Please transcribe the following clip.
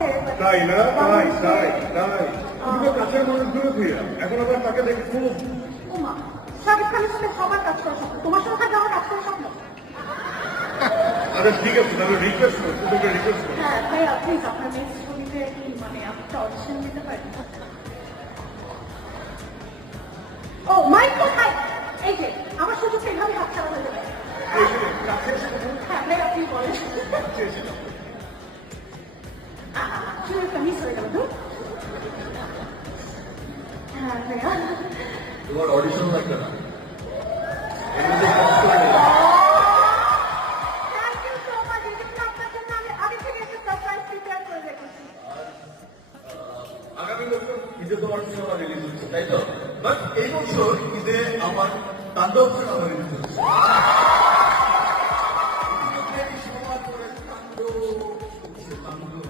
তাই না? তাই তাই তাই দুটো কাছের মানুষ দূরে থইয়া এখন আবার তাকে দেখে খুব ওমা, শাকিব খানের সাথে সবার কাজ করা স্বপ্ন, তোমার সাথে থাকলে আমার কাজ করা স্বপ্ন। আচ্ছা ঠিক আছে, তাহলে রিকোয়েস্ট করো, তোকে রিকোয়েস্ট করো। হ্যাঁ ভাইয়া প্লিজ আপনার নেক্সট ছবিতে কি মানে একটা অডিশন দিতে পারেন? ও মাইক কোথায়? এই যে আমার সুযোগটা এভাবে হাতছাড়া হয়ে যাবে। এই যে, কাছে এসে বলুন, হ্যাঁ ভাইয়া আপনি বলেন। কাছে এসে বলুন। সুযোগটা মিস হয়ে গেল তো। হ্যাঁ ভাইয়া তোমার অডিশন লাগবে না। Thank you so much. এই জন্য আপনার জন্য আমি আগে থেকে একটা সারপ্রাইজ প্রিপেয়ার করে রেখেছি। আগামী বছর ঈদে তোমার সিনেমা রিলিজ হচ্ছে, তাই তো? বাট এই বছর ঈদে আমার তাণ্ডব সিনেমা রিলিজ হচ্ছে।